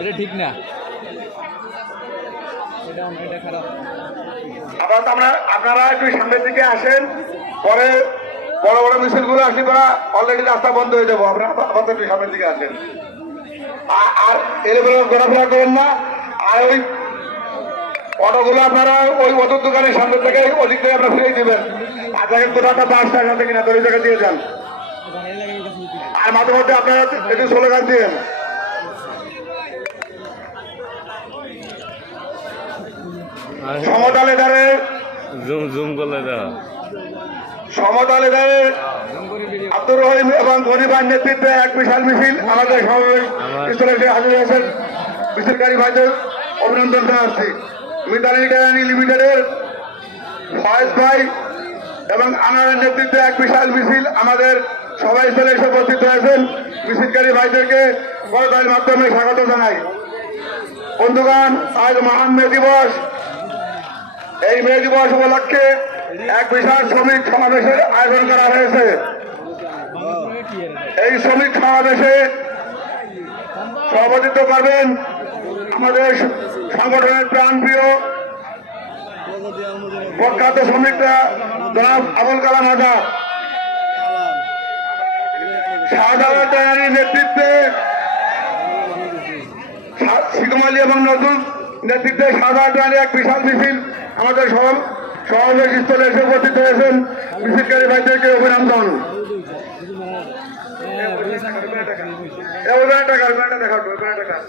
এটা ঠিক না, এটা খারাপ। আপনারা একটু সামনের দিকে আসেন, পরে বড় বড় মিছিলগুলো আসি বা অলরেডি রাস্তা বন্ধ হয়ে যাবো। আপনারা আপাতত একটু সামনের দিকে আসেন, আর এলেবেলে ঘোরাফেরা করেন না। আর ওই অটোগুলো আপনারা ওই অটোর দোকানের সামনে থেকে ওদিক থেকে আপনারা ফিরে দিবেন। আর দেখেন কোথাও একটা বাস টাস কিনা তো ওই জায়গা দিয়ে যান। আর মাঝে মধ্যে আপনারা একটু স্লোগান দিয়েন। সমতল এধারে সমতল এধারে আব্দুর রহিম এবং গরিবার নেতৃত্বে এক বিশাল মিছিল আমাদের সমাবেশস্থলে হাজির হয়েছেন। মিছিলকারী ভাইদের অভিনন্দন জানাচ্ছি। মিতালি কেরানি লিমিটেডের ফয়েজ ভাই এবং আনারের নেতৃত্বে এক বিশাল মিছিল আমাদের সবাই স্থলে এসে উপস্থিত হয়েছেন। মিছিলকারী ভাইদেরকে করতালির মাধ্যমে স্বাগত জানাই। বন্ধুগণ, আজ মহান মে দিবস। এই মে দিবস উপলক্ষে এক বিশাল শ্রমিক সমাবেশের আয়োজন করা হয়েছে। এই শ্রমিক সমাবেশে সভাপতিত্ব করবেন আমাদের সংগঠনের প্রাণপ্রিয় প্রখ্যাত শ্রমিকরা জনাব আবুল কালাম আজাদ। শাহজালাল তায়ারির নেতৃত্বে সিকম আলী এবং নজরুল নেতৃত্বে শাহজালাল তায়ারি এক বিশাল মিছিল আমাদের সমাবেশ স্থলে এসে উপস্থিত হয়েছেন। মিছিলকারী ভাইদেরকে অভিনন্দন। টাকা